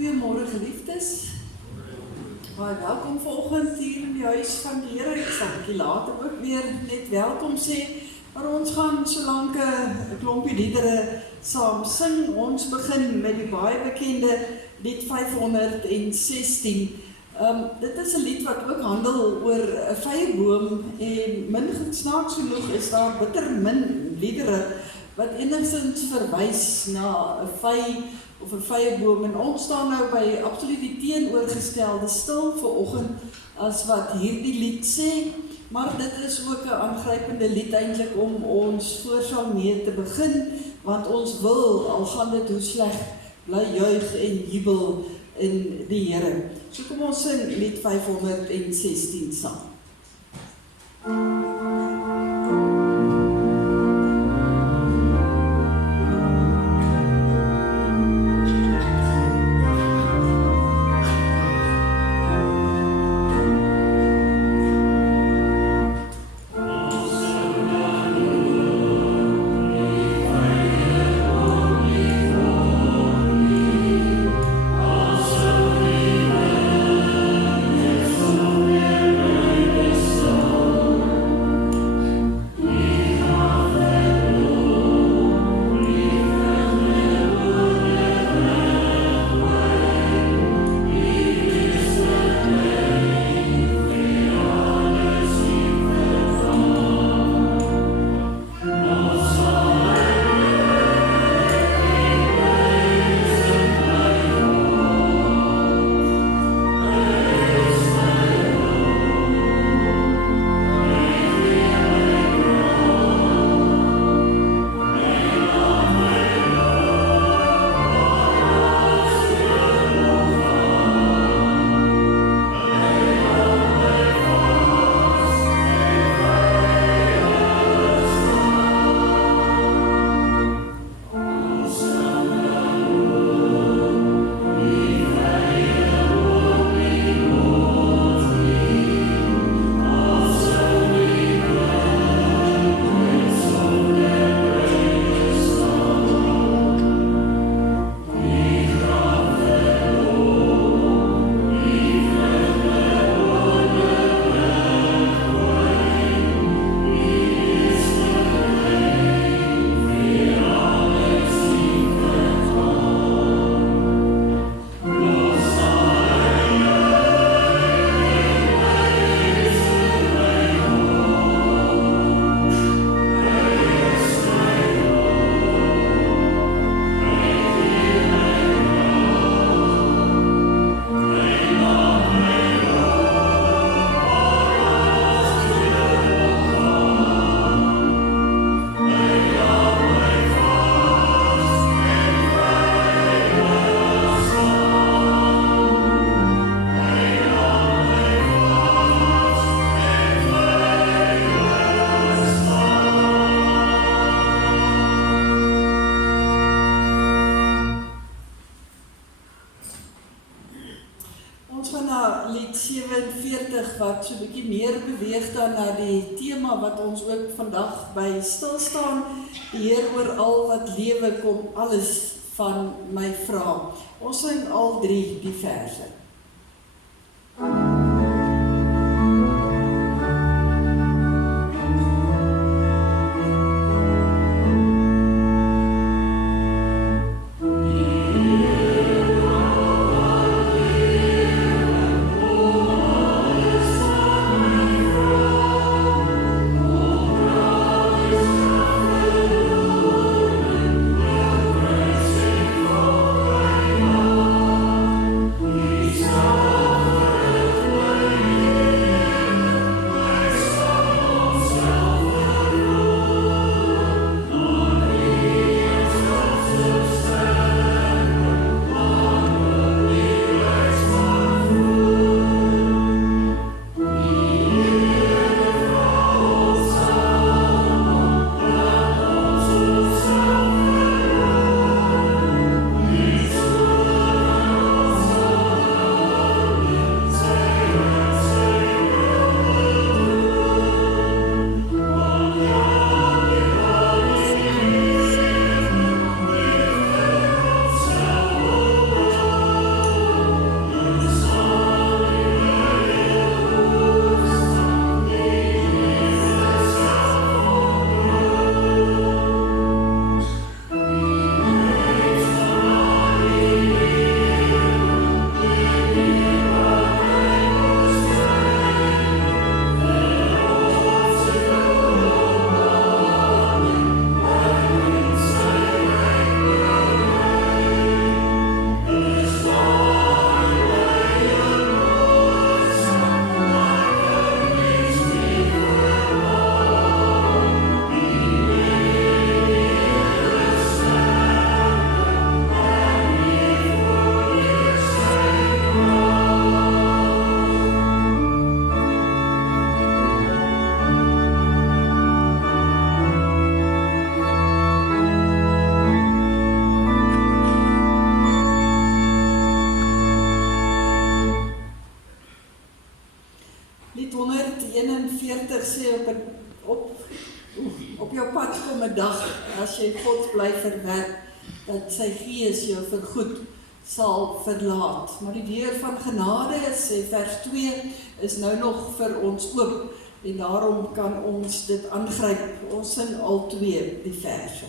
Goeiemôre geliefdes. Baie welkom vanoggend hier in die huis van die Here. Ek sal 'n bietjie later ook weer net welkom sê, maar ons gaan solank 'n klompie liedere saam sing. Ons begin met die baie bekende lied 516. Dit is 'n lied wat ook handel oor 'n vyeboom en min snaaks genoeg is daar bitter min liedere wat enigstens verwys na 'n vy of 'n vyeboom, en ons staan nou by absoluut die teenoorgestelde stil vanoggend as wat hierdie lied sê, maar dit is ook 'n aangrypende lied eintlik om ons voorsang mee te begin, want ons wil, al gaan dit hoe sleg, bly juig en jubel in die Here. So kom ons sing lied 516 saam. Wat so 'n bietjie meer beweeg dan na die tema wat ons ook vandag by stil staan. Die Heer oor al wat lewe kom alles van my vra. Ons sing al 3 die verse. kom 'n dag, as jy God bly verwerk, dat sy Gees jou vergoed sal verlaat. Maar die deur van genade, sê vers 2, is nou nog vir ons oop, en daarom kan ons dit aangryp. Ons sing al 2 die verse.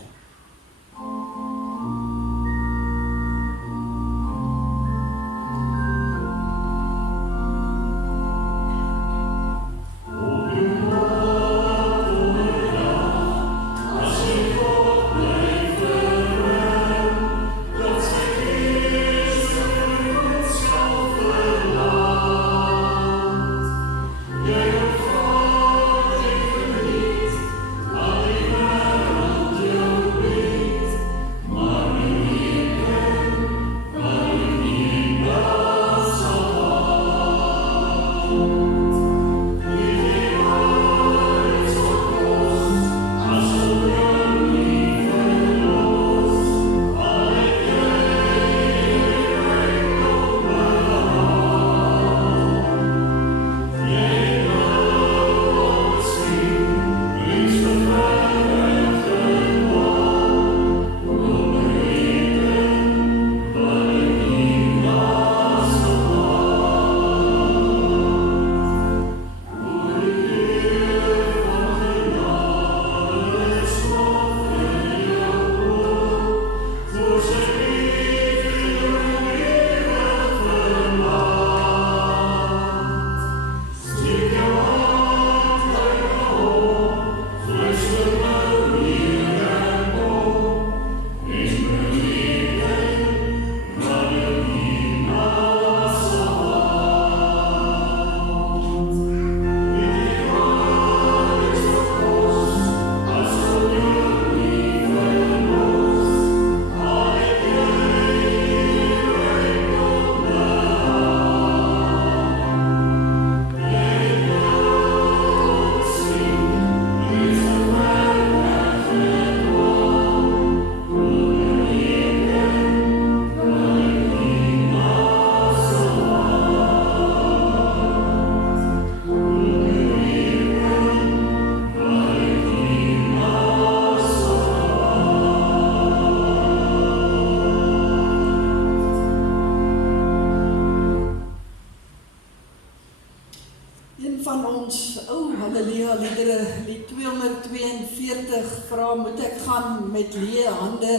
Lied 242 vra, moet ek gaan met leë hande,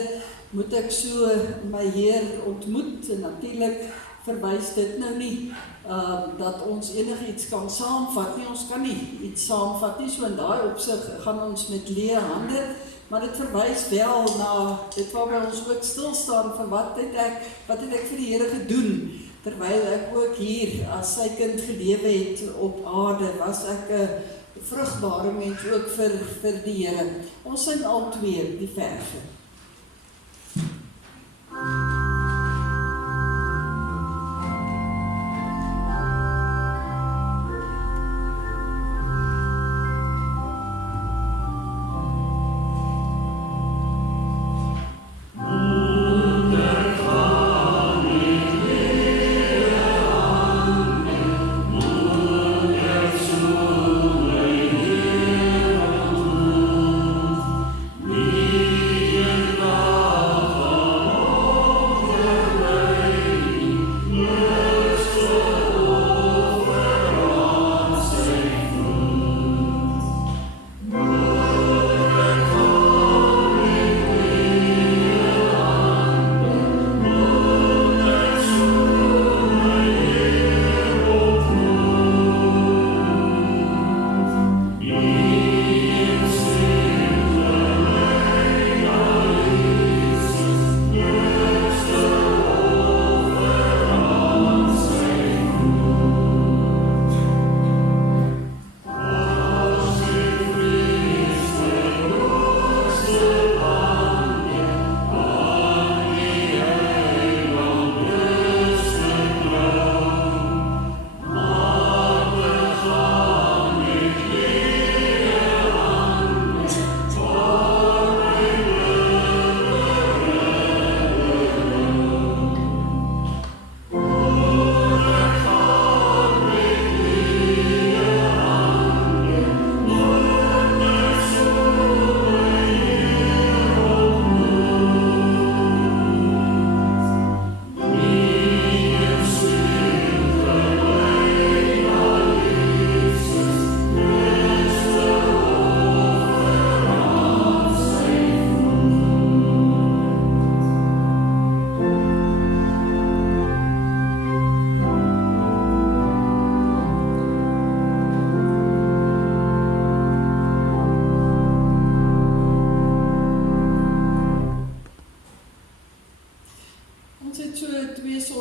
moet ek so my Heer ontmoet, en natuurlik verwys dit nou nie dat ons enigiets kan saamvat nie, ons kan nie iets saamvat nie, so in daai opsig gaan ons met leë hande, maar dit verwys wel na dit waar ons ook stil staan van wat het ek vir die Here gedoen, terwyl ek ook hier as sy kind gelewe het op aarde, was ek 'n vrugbare mens ook vir die Here. Ons sing al 2 die verse. Yeah.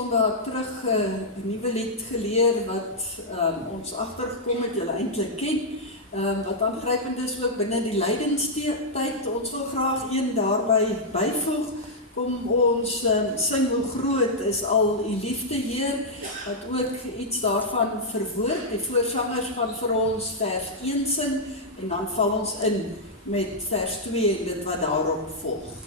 Sondag terug 'n nuwe lied geleer wat ons agtergekom het, julle eintlik ken, wat aangrypend is ook binne die lydenstyd. Ons wil graag een daarby byvoeg. Kom ons sing hoe groot is al u liefde, Heer, wat ook iets daarvan verwoord. Die voorsangers gaan vir ons vers 1 sing en dan val ons in met vers 2 en dit wat daarop volg.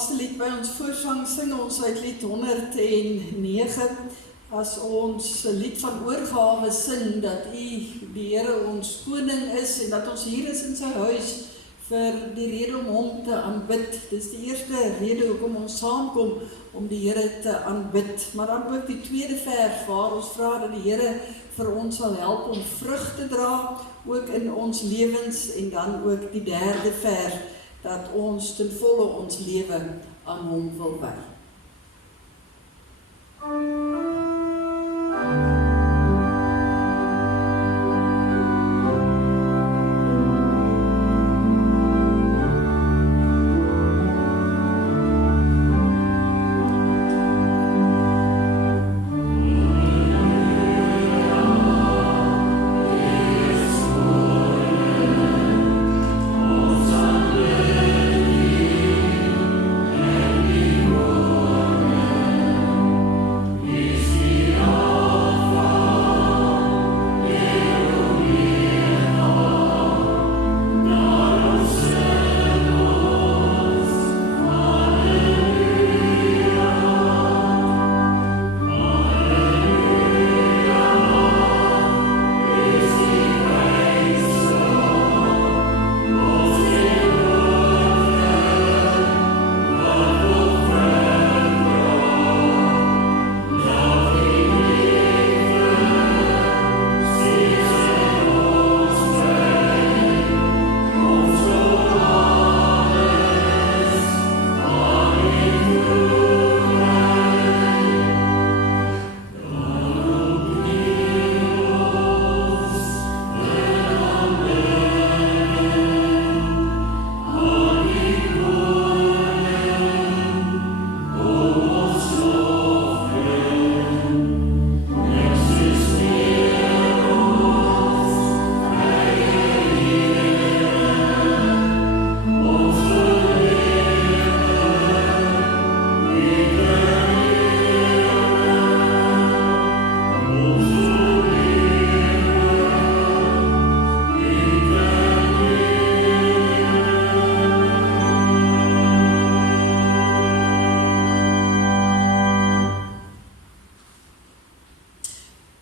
laaste lied by ons voorsang sing ons uit lied 109, as ons lied van oorgawe sing, dat U die Here ons koning is, en dat ons hier is in sy huis, vir die rede om hom te aanbid. Dis die eerste rede hoekom ons saamkom om die Here te aanbid. Maar dan ook die tweede vers waar ons vra dat die Here vir ons sal help om vrug te dra, ook in ons lewens, en dan ook die derde vers, dat ons ten volle ons lewe aan hom wil wy.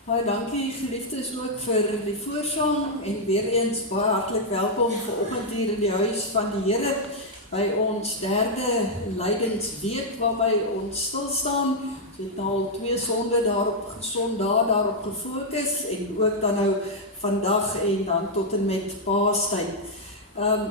Baie dankie geliefdes ook vir die voorsang en weer eens baie hartlik welkom vanoggend hier in die huis van die Here by ons derde lydingsweek waarby ons stil staan. Ons het nou al 2 Sondae daarop gefokus en ook dan nou vandag en dan tot en met Paastyd.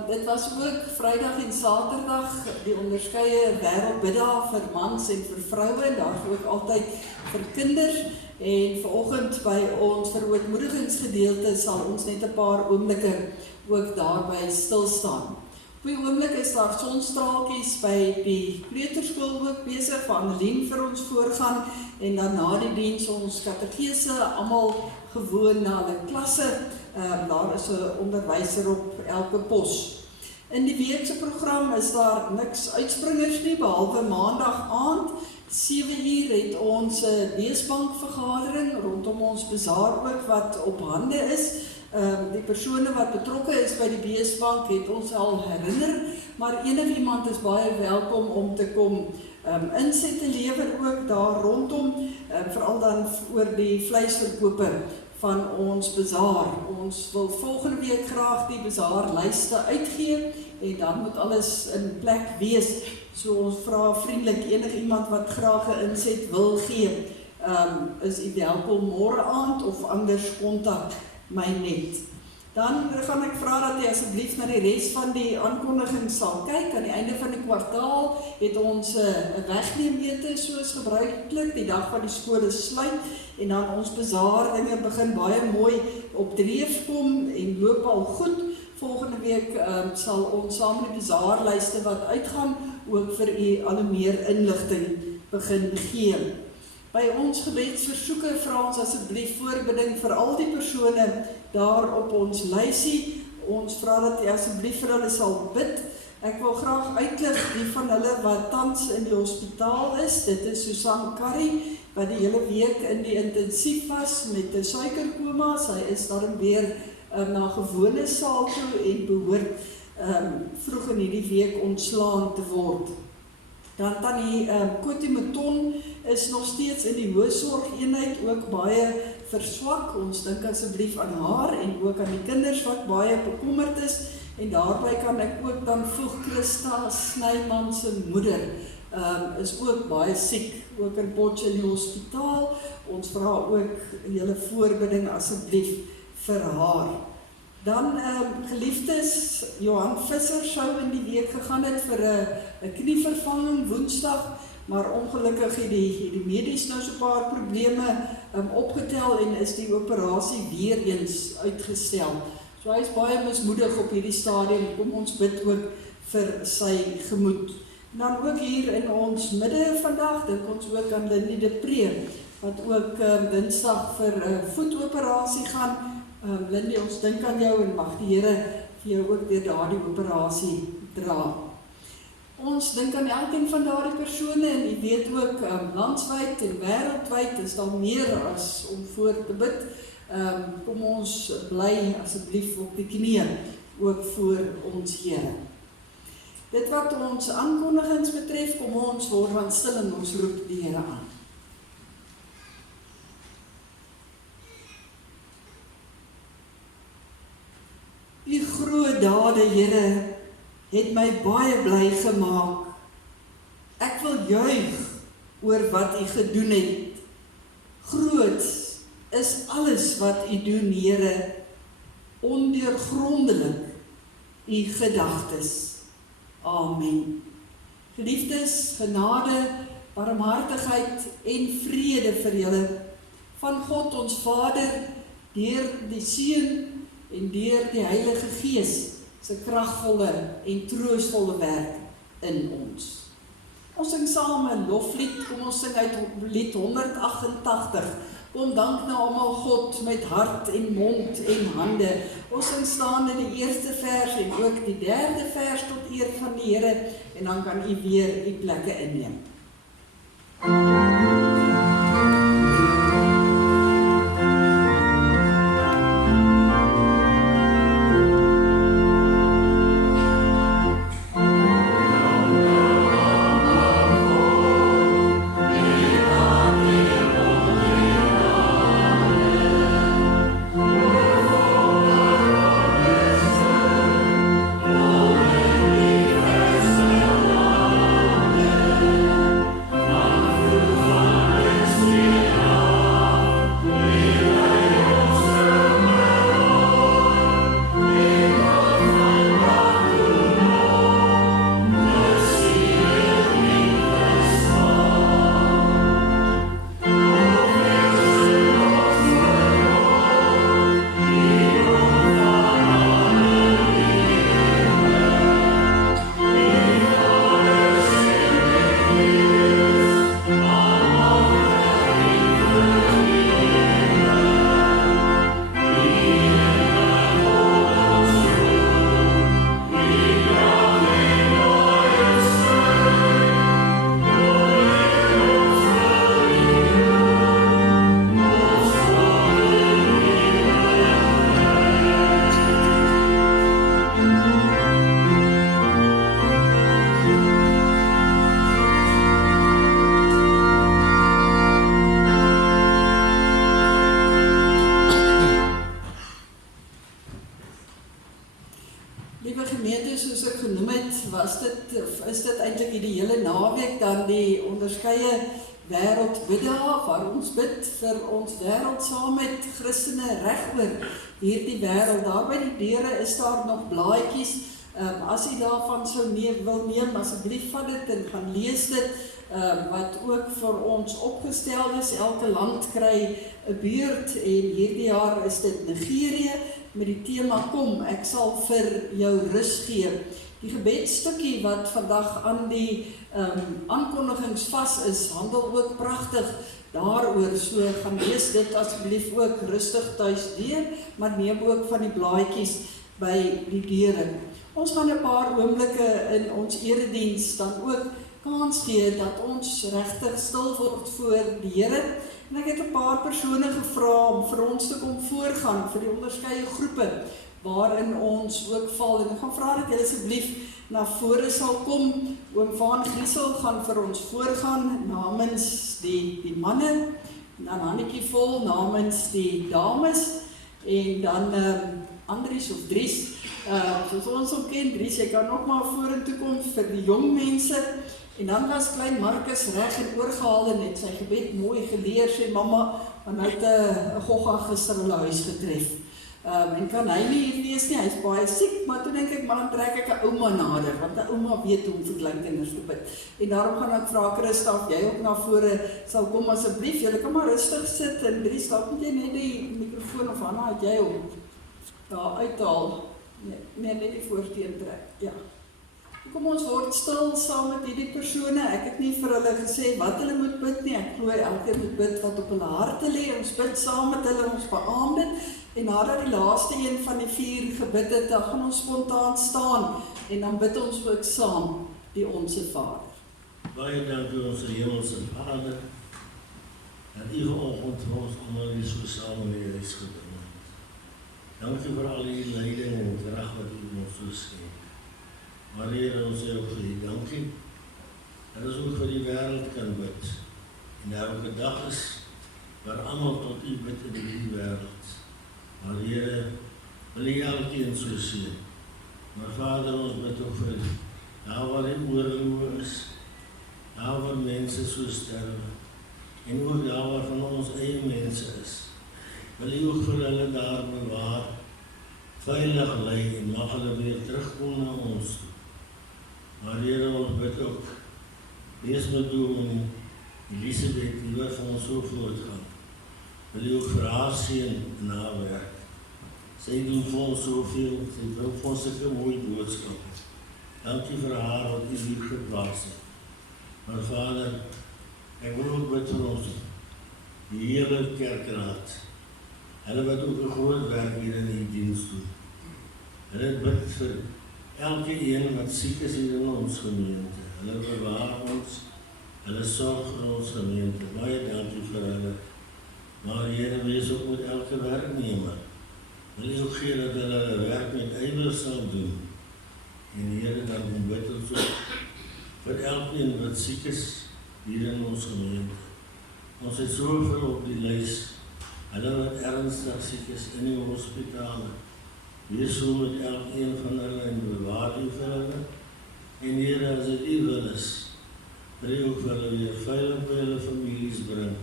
Dit was ook Vrydag en Saterdag die onderskeie wêreldbiddae vir mans en vir vroue, daar ook altyd vir kinders. En vanoggend by ons verootmoedigingsgedeelte sal ons net 'n paar oomblikke ook daarby stil staan. Op die oomblik is daar sonstraaltjies by die kleuterskool ook besig, waar Annelien vir ons voorgaan, en dan na die diens ons katekese, almal gewoon na hulle klasse. Daar is 'n onderwyser op elke pos. In die weekse program is daar niks uitspringers nie, behalwe maandag aand, 7 uur het ons leesbankvergadering rondom ons bazaar ook wat op hande is. Die persone wat betrokke is by die beesbank het ons al herinner, maar enigiemand is baie welkom om te kom inset te lewer ook daar rondom, veral dan oor die vleisverkope van ons bazaar. Ons wil volgende week graag die bazaarlyste uitgee en dan moet alles in plek wees. So ons vra vriendelik enigiemand wat graag 'n inset wil gee, is u welkom môre aand of anders kontak my net. Dan gaan ek vra dat jy asseblief na die res van die aankondiging sal kyk. Aan die einde van die kwartaal het ons 'n wegneemete soos gebruiklik, die dag van die skole sluit en dan ons bazaar dinge begin baie mooi op dreef kom en loop al goed. Volgende week sal ons saam met die bazaarlyste wat uitgaan ook vir u al meer inligting begin gee. By ons gebedsversoeke vra ons asseblief voorbeding vir al die persone daar op ons lysie. Ons vra dat jy asseblief vir hulle sal bid. Ek wil graag uitlig die van hulle wat tans in die hospitaal is. Dit is Susan Curry, wat die hele week in die intensief was met 'n suikerkoma. Sy is daarom weer na gewone saal toe en behoort vroeg in hierdie week ontslaan te word. Dan Tannie Koti Meton is nog steeds in die hoësorgeenheid, ook baie verswak. Ons dink asseblief aan haar en ook aan die kinders wat baie bekommerd is. En daarbij kan ek ook dan voeg, Christa Snyman se moeder is ook baie siek, ook in Potchefstroom in die hospitaal. Ons vra ook julle voorbidding asseblief vir haar. Dan geliefdes, Johan Visser sou in die week gegaan het vir 'n knievervanging Woensdag, maar ongelukkig het die medies nou so 'n paar probleme opgetel en is die operasie weer eens uitgestel. So hy is baie mismoedig op hierdie stadium, kom ons bid ook vir sy gemoed. En dan ook hier in ons midde vandag, dink ons ook aan Lindie de Pre, wat ook Dinsdag vir 'n voetoperasie gaan. Lindie, ons dink aan jou en mag die Here vir jou ook weer daardie operasie dra. Ons dink aan elkeen van daardie persone en jy weet ook landwyd en wêreldwyd is daar meer as om voor te bid. Kom ons bly asseblief op die knieë ook voor ons Here. Dit wat ons aankondigings betref, kom ons word van stil en ons roep die Here aan. U groot dade, Here, het my baie bly gemaak. Ek wil juig oor wat U gedoen het. Groot is alles wat U doen, Here, ondeurgrondelik U gedagtes. Amen. Geliefdes, genade, barmhartigheid en vrede vir julle van God ons Vader, deur die Seun en deur die Heilige Gees se kragvolle en troostvolle werk in ons. Ons sing saam 'n loflied, kom ons sing uit lied 188. Kom dank nou almal God met hart en mond en hande. Ons sing staan in die eerste vers en ook die derde vers tot eer van die Here en dan kan u weer die plekke inneem. Is dit eintlik die hele naweek dan die onderskeie wêreldbiddae waar ons bid vir ons wêreld saam met Christene regoor hierdie wêreld. Daar by die deure is daar nog blaadjies. As jy daarvan sou wil neem, asseblief vat dit en gaan lees dit. Wat ook vir ons opgestel is. Elke land kry 'n beurt en hierdie jaar is dit Nigerië met die tema kom, ek sal vir jou rus gee. Die gebedstukkie wat vandag aan die aankondigings vas is, handel ook pragtig daaroor, so gaan lees dit asseblief ook rustig tuis deur, maar neem ook van die blaadjies by die deure. Ons gaan 'n paar oomblikke in ons erediens dan ook kans gee dat ons regtig stil word voor die Here. En ek het 'n paar persone gevra om vir ons te kom voorgaan vir die onderskeie groepe waarin ons ook val. En ek gaan vra dat julle asseblief na vore sal kom. Oom Van Griesel gaan vir ons voorgaan namens die manne, en dan handjie vol namens die dames, en dan Andries of Dries, soos ons hom ken, Dries, jy kan ook maar vorentoe kom vir die jong mense. En dan was klein Marcus reg en oorgehaal en het sy gebed mooi geleer, sê mamma, want hy het 'n gogga gister in hulle huis getref. En kan hy nie hier wees nie, hy is baie siek, maar toe dink ek, maar dan trek ek 'n ouma nader, want 'n ouma weet hoe om vir klein kinders te bid. En daarom gaan ek vra Christa, of jy ook na vore sal kom asseblief, julle kan maar rustig sit, en Dries, dalk moet jy net die mikrofoon, of Hanna, het jy hom daar uithaal, nee, net die voorteen trek, ja. Kom ons word stil saam met hierdie persone, ek het nie vir hulle gesê wat hulle moet bid nie, ek glo elkeen moet bid wat op hulle harte lê, ons bid saam met hulle, ons beaam dit, en nadat die laaste een van die 4 gebid het, dan gaan ons spontaan staan, en dan bid ons ook saam die Onse Vader. Baie dankie onze Hemelse Vader, dat u vanoggend vir ons almal hier so saam in die huis gebring het. Dankie vir al die leiding en krag wat u ons so skenk. Maar Here, ons sê ook vir u dankie, dat ons ook vir die wêreld kan bid, en daar ook 'n dag is, waar almal tot u bid in die wêreld. Maar Here, wil u elkeen so sien. Maar Vader, ons bid ook vir daar waar die oorloë is, daar waar mense so sterwe, en ook daar waar van ons eie mense is. Wil u ook vir hulle daar bewaar, veilig lei en mag hulle weer terugkom na ons toe. Maar Here, ons bid ook, wees met dominee Elisabeth, die wat van ons so voortgaan. Wil u ook vir haar seën in haar werk. Sy doen vir ons soveel, sy bring vir ons sulke mooi boodskappe. Dankie vir haar wat u hier geplaas het. Maar Vader, ek wil ook bid vir ons, die hele kerkraad, hulle wat ook 'n groot werk hier in die diens doen. Hulle bid vir elke een wat siek is hier in ons gemeente. Hulle bewaar ons, hulle sorg vir ons gemeente. Baie dankie vir hulle. Maar Here, wees ook met elke werknemer. Wil u ook gee dat hulle hulle werk met ywer sal doen. En Here, dan bid ons ook vir elkeen wat siek is hier in ons gemeente. Ons het soveel op die lys, hulle wat ernstig siek is in die hospitale. Wees so met elkeen van hulle en bewaar u vir hulle. En Here, as dit u wil is, wil u ook vir hulle weer veilig by hulle families bring.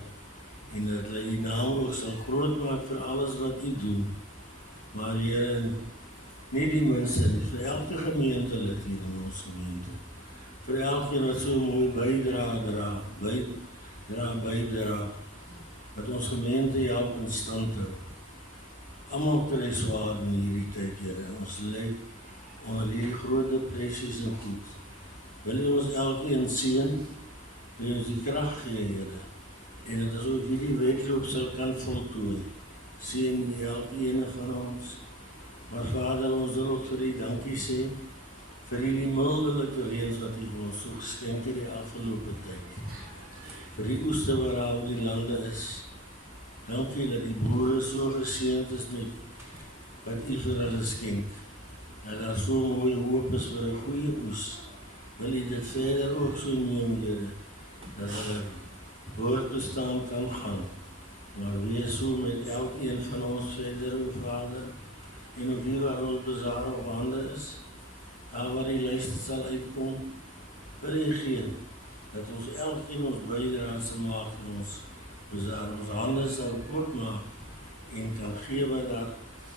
En dat hulle u naam ook sal groot maak vir alles wat u doen. Maar Here, nie die minste, vir elke gemeentelid hier in ons gemeente. Vir elkeen wat so mooi bydra, wat ons gemeente help in stand hou. Almal kry swaar in hierdie tyd, Here. Ons lê onder hierdie groot depressies en goed. Wil u ons elkeen seën, wil ons die krag gee, Here. En dat ons ook hierdie wedloop sal kan voltooi. Seën elkeen van ons. Maar Vader, ons wil ook vir u dankie sê, vir die mildelike reëns wat u ons so geskenk het die afgelope tyd. Vir die oeste wat daar op die lande is. Dankie dat die boere so geseënd is met wat u vir hulle skenk. Dat daar so mooi hoop is vir 'n goeie oes. Wil u dit verder ook so neem, Here, dat hulle voortbestaan kan gaan. Maar wees so met elkeen van ons verder, o Vader, en ook hier waar ons bezaar op hande is, daar waar die lijst sal uitkom, wil u gee, dat ons elkeen ons bydrae sal maak in ons bezaar, ons hande sal kort maak, en kan gee wat daar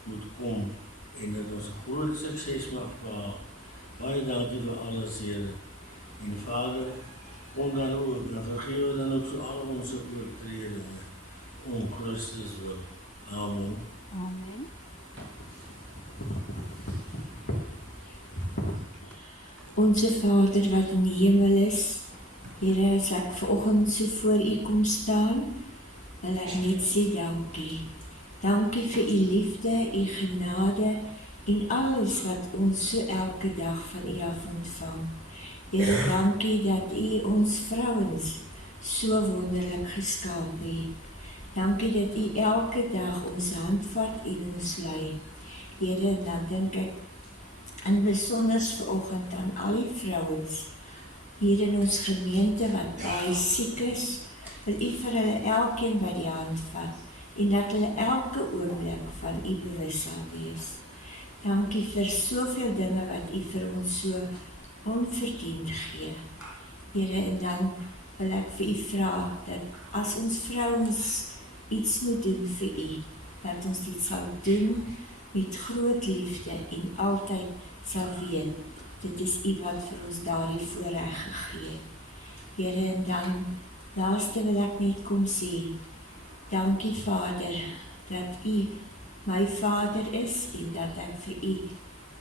moet kom, en dat ons groot sukses mag behaal. Baie dankie vir alles, Here. En Vader, kom dan ook, en vergewe dan ook so al onze oortredinge, om Christus wil. Amen. Amen. Onze Vader wat in die hemel is, Here, as ek vanoggend so voor u kom staan, wil ek net sê dankie. Dankie vir u liefde, u genade en alles wat ons so elke dag van u af ontvang. Here, dankie dat u ons vrouens so wonderlik geskaap het. Dankie dat u elke dag ons hand vat en ons lei. Here, dan dink ek in besonder vanoggend aan al die vrouens hier in ons gemeente wat baie siek is, wil u vir hulle elkeen by die hand vat en dat hulle elke oomblik van u bewus sal wees. Dankie vir soveel dinge wat U vir ons so onverdiend gee. Here, en dan wil ek vir U vra dat as ons vrouens iets moet doen vir U, dat ons dit sal doen met groot liefde en altyd sal weet, dit is U wat vir ons daardie voorreg gegee het. Here, en dan laaste wil ek net kom sê, dankie Vader, dat U my Vader is en dat ek vir U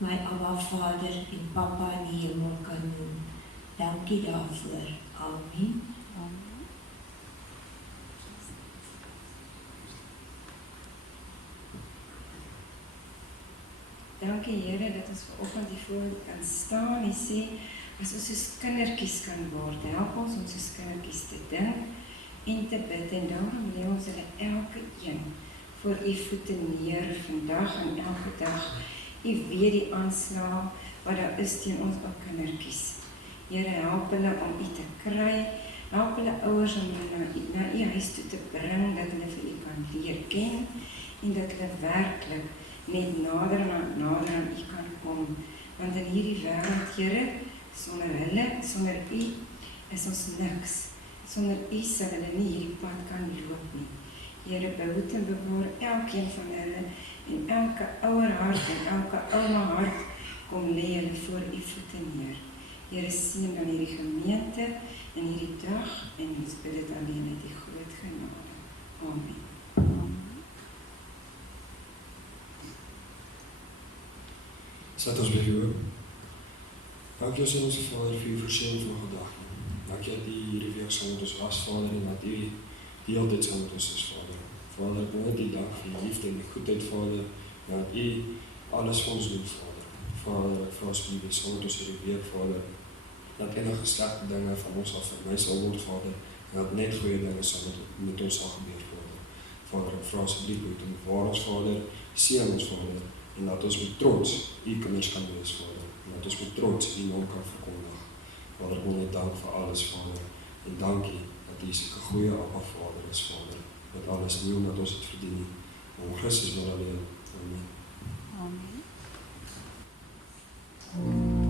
my Abba Vader en Papa in die hemel kan noem. Dankie daarvoor. Amen. Dankie Here dat ons vanoggend hier voor kan staan en sê, as ons soos kindertjies kan word, help ons om soos kindertjies te dink en te bid, en daarom lê ons hulle elke een voor U voete neer vandag en elke dag. U weet die aanslag wat daar is teen ons as kindertjies. Here, help hulle om U te kry, help hulle ouers om hulle na U huis toe te bring, dat hulle vir U kan leer ken en dat hulle werklik net nader en nader aan U kan kom. Want in hierdie wêreld, Here, sonder hulle, sonder U, is ons niks. Sonder U sal hulle nie hierdie pad kan loop nie. Here, behoed en bewaar elkeen van hulle en elke ouer hart en elke ouma hart kom lê hulle voor U voete neer. Here, seën dan hierdie gemeente en hierdie dag en ons bid dit alleen met die groot genade. Amen. Zet ons bij u op. Dank u ons Vader voor uw voorziening van gedachten. Dank u dat u hier weer samen met ons was, Vader, en dat u die altijd samen met ons is, Vader. Vader, ik wil die dank voor uw liefde en uw goedheid, Vader, en dat u alles voor ons doet, Vader. Vader, ik vraag u weer samen met ons hier weer, Vader, dat enige slechte dingen van ons al vermijden zal worden, Vader, en dat net goede dingen zal met ons zal gebeuren, Vader. Vader, ik vraag u diep uit en bewaar ons, Vader, seën ons, Vader, en dat ons met trots u kinders kan wees, Vader. En dat ons met trots u naam kan verkondigen. Vader, ik wil net dank voor alles, Vader. En dank u dat u een goede Abba Vader is, Vader. Dat alles niet omdat ons het verdienen. Om Christus wil alleen. Amen. Amen. Amen.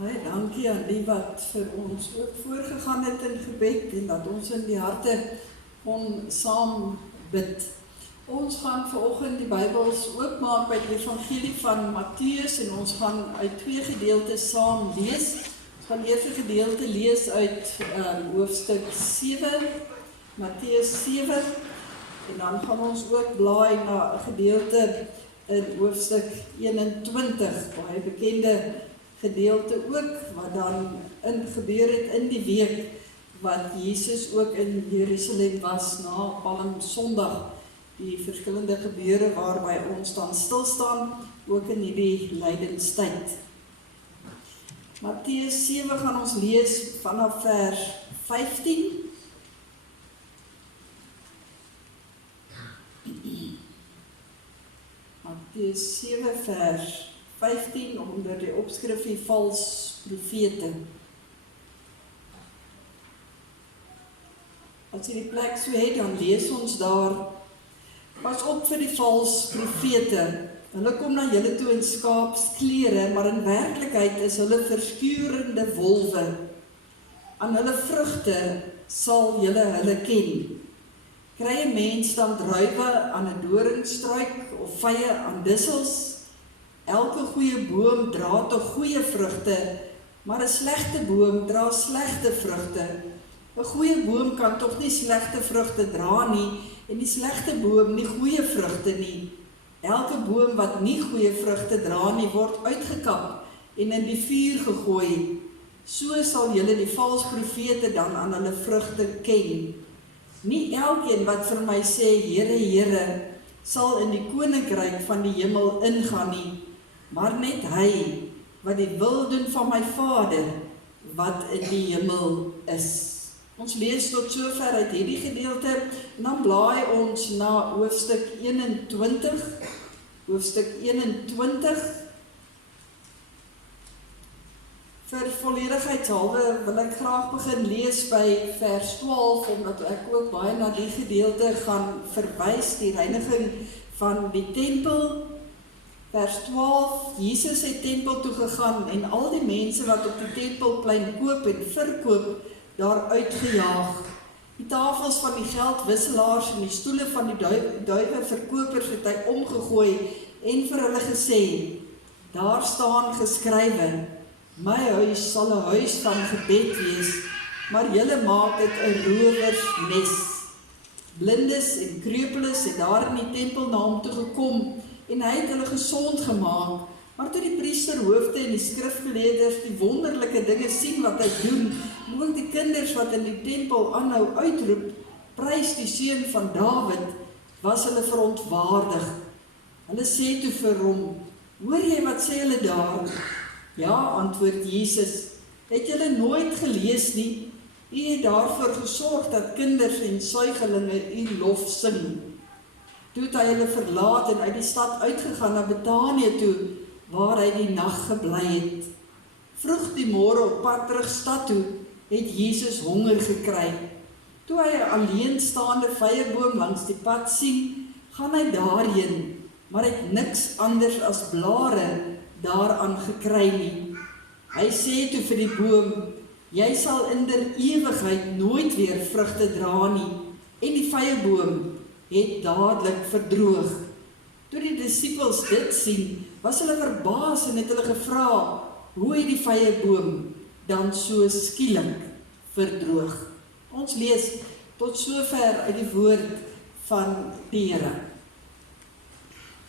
Baie dankie aan die wat vir ons ook voorgegaan het in gebed en dat ons in die harte kon saam bid. Ons gaan vanoggend die Bybels oopmaak by die Evangelie van Matteus en ons gaan uit 2 gedeeltes saam lees. Ons gaan eers 'n gedeelte lees uit hoofstuk 7, Matteus 7, en dan gaan ons ook blaai na 'n gedeelte in hoofstuk 21, baie bekende gedeelte ook, wat dan gebeur het in die week, wat Jesus ook in Jerusalem was na Palm Sondag, die verskillende gebeure waarby ons dan stilstaan, ook in hierdie lydenstyd. Matteus 7 gaan ons lees vanaf vers 15. Matteus 7 vers 15 onder die opskrif die vals profete. As jy die plek so het, dan lees ons daar: Pas op vir die vals profete. Hulle kom na julle toe in skaapsklere, maar in werklikheid is hulle verskeurende wolwe. Aan hulle vrugte sal julle hulle ken. Kry 'n mens dan druiwe aan 'n doringstruik of vye aan dussels? Elke goeie boom dra tot goeie vrugte, maar 'n slegte boom dra slegte vrugte. 'n Goeie boom kan tog nie slegte vrugte dra nie, en die slegte boom nie goeie vrugte nie. Elke boom wat nie goeie vrugte dra nie, word uitgekap en in die vuur gegooi. So sal julle die vals profete dan aan hulle vrugte ken. Nie elkeen wat vir my sê, Here, Here, sal in die koninkryk van die hemel ingaan nie, maar net hy wat die wil doen van my Vader wat in die hemel is. Ons lees tot sover uit hierdie gedeelte, en dan blaai ons na hoofstuk 21. Hoofstuk 21. Vir volledigheidshalwe wil ek graag begin lees by vers 12, omdat ek ook baie na die gedeelte gaan verwys, die reiniging van die tempel. Vers 12, Jesus het tempel toe gegaan en al die mense wat op die tempelplein koop en verkoop, daar uitgejaag. Die tafels van die geldwisselaars en die stoele van die duiwe verkopers het hy omgegooi en vir hulle gesê: Daar staan geskrywe, my huis sal 'n huis van gebed wees, maar julle maak dit 'n rowersnes. Blindes en kreupeles het daar in die tempel na hom toe gekom en hy het hulle gesond gemaak. Maar toe die priesterhoofde en die skrifgeleerders die wonderlike dinge sien wat hy doen, en ook die kinders wat in die tempel aanhou uitroep, prys die seun van Dawid, was hulle verontwaardig. Hulle sê toe vir hom: Hoor jy wat sê hulle daar? Ja, antwoord Jesus, het julle nooit gelees nie? U het daarvoor gesorg dat kinders en suigelinge u lof sing. Toe het hy hulle verlaat en uit die stad uitgegaan na Betanië toe, waar hy die nag gebly het. Vroeg die môre op pad terug stad toe, het Jesus honger gekry. Toe hy 'n alleenstaande vyeboom langs die pad sien, gaan hy daarheen, maar het niks anders as blare daaraan gekry nie. Hy sê toe vir die boom: Jy sal in der ewigheid nooit weer vrugte dra nie. En die vyeboom het dadelik verdroog. Toe die disippels dit sien, was hulle verbaas en het hulle gevra: Hoe het die vyeboom dan so skielik verdroog? Ons lees tot sover uit die woord van die Here.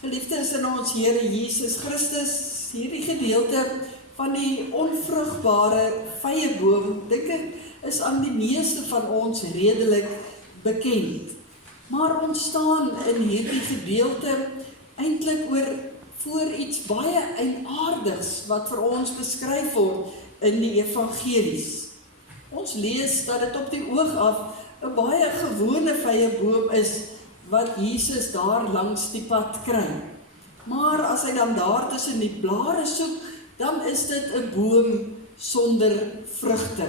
Geliefdes in ons Here Jesus Christus, hierdie gedeelte van die onvrugbare vyeboom, dink ek, is aan die meeste van ons redelik bekend. Maar ons staan in hierdie gedeelte eintlik voor iets baie eienaardigs wat vir ons beskryf word in die evangelies. Ons lees dat dit op die oog af 'n baie gewone vyeboom is wat Jesus daar langs die pad kry. Maar as hy dan daar tussen die blare soek, dan is dit 'n boom sonder vrugte.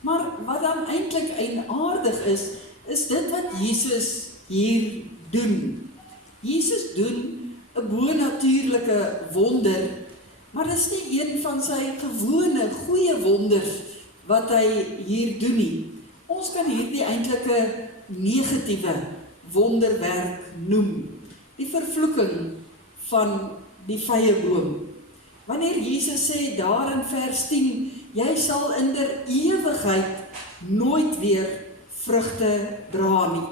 Maar wat dan eintlik eienaardig is dit wat Jesus hier doen. Jesus doen 'n bonatuurlike wonder, Maar dis nie een van sy gewone, goeie wonders wat hy hier doen nie. Ons kan hierdie eintlik 'n negatiewe wonderwerk noem. Die vervloeking van die vyeboom. Wanneer Jesus sê daar in vers 10, jy sal in der ewigheid nooit weer vrugte dra nie.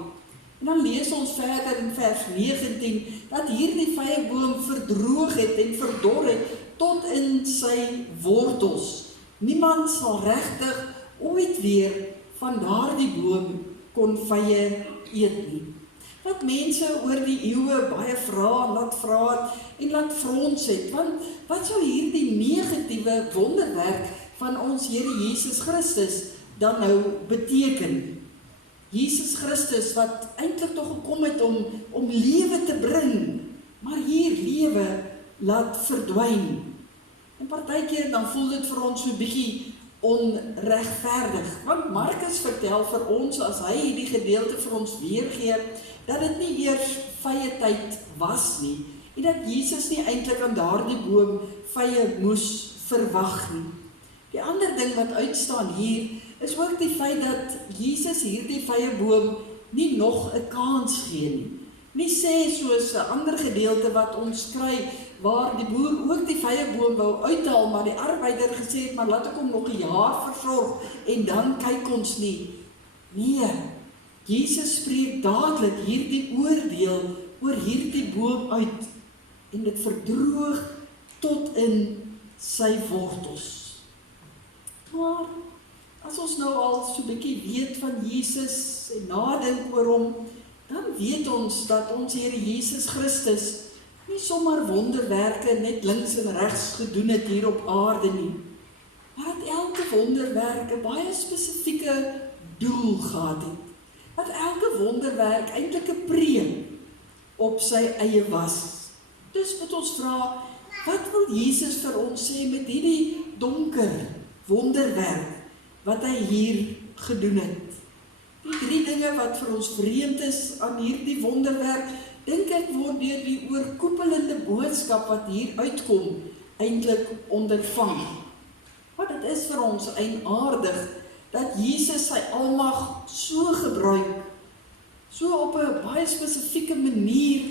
En dan lees ons verder in vers 19, dat hierdie vyeboom verdroog het en verdor het tot in sy wortels. Niemand sal regtig ooit weer van daardie boom kon vye eet nie. Wat mense oor die eeue baie laat vra en laat frons het, want wat sou hierdie negatiewe wonderwerk van ons Here Jesus Christus dan nou beteken? Jesus Christus wat eintlik tog gekom het om lewe te bring, maar hier lewe laat verdwyn. En partykeer dan voel dit vir ons so 'n bietjie onregverdig, want Markus vertel vir ons, as hy hierdie gedeelte vir ons weergee, dat dit nie eers vye tyd was nie, en dat Jesus nie eintlik aan daardie boom vye moes verwag nie. Die ander ding wat uitstaan hier, is ook die feit dat Jesus hierdie vyeboom nie nog 'n kans gee nie. Nie sê soos 'n ander gedeelte wat ons kry, waar die boer ook die vyeboom wou uithaal, maar die arbeider gesê het, maar laat ek hom nog 'n jaar versorg, en dan kyk ons nie. Nee, Jesus spreek dadelik hierdie oordeel oor hierdie boom uit, en dit verdroog tot in sy wortels. Maar as ons nou al so 'n bietjie weet van Jesus en nadink oor hom, dan weet ons dat ons Here Jesus Christus nie sommer wonderwerke net links en regs gedoen het hier op aarde nie, maar dat elke wonderwerk 'n baie spesifieke doel gehad het. Dat elke wonderwerk eintlik 'n preek op sy eie was. Dus moet ons vra, wat wil Jesus vir ons sê met hierdie donker wonderwerk wat hy hier gedoen het? Die 3 dinge wat vir ons vreemd is aan hierdie wonderwerk, dink ek word deur die oorkoepelende boodskap wat hier uitkom eintlik ondervang. Maar dit is vir ons eienaardig dat Jesus sy almag so gebruik, so op 'n baie spesifieke manier,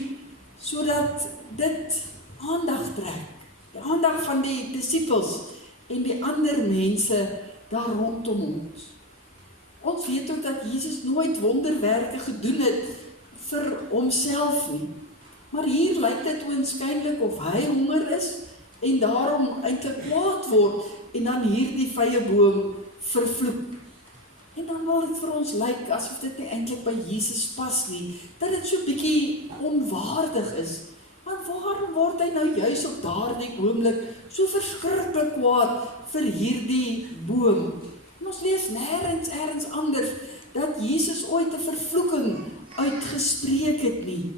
sodat dit aandag trek, die aandag van die disippels en die ander mense daar rondom ons. Ons weet ook dat Jesus nooit wonderwerke gedoen het vir homself nie. Maar hier lyk dit oënskynlik of hy honger is en daarom eintlik kwaad word en dan hierdie vyeboom vervloek. En dan wil dit vir ons lyk asof dit nie eintlik by Jesus pas nie, dat dit so bietjie onwaardig is. Want waarom word hy nou juis op daardie oomblik so verskriklik kwaad vir hierdie boom? En ons lees nêrens anders dat Jesus ooit 'n vervloeking uitgespreek het nie.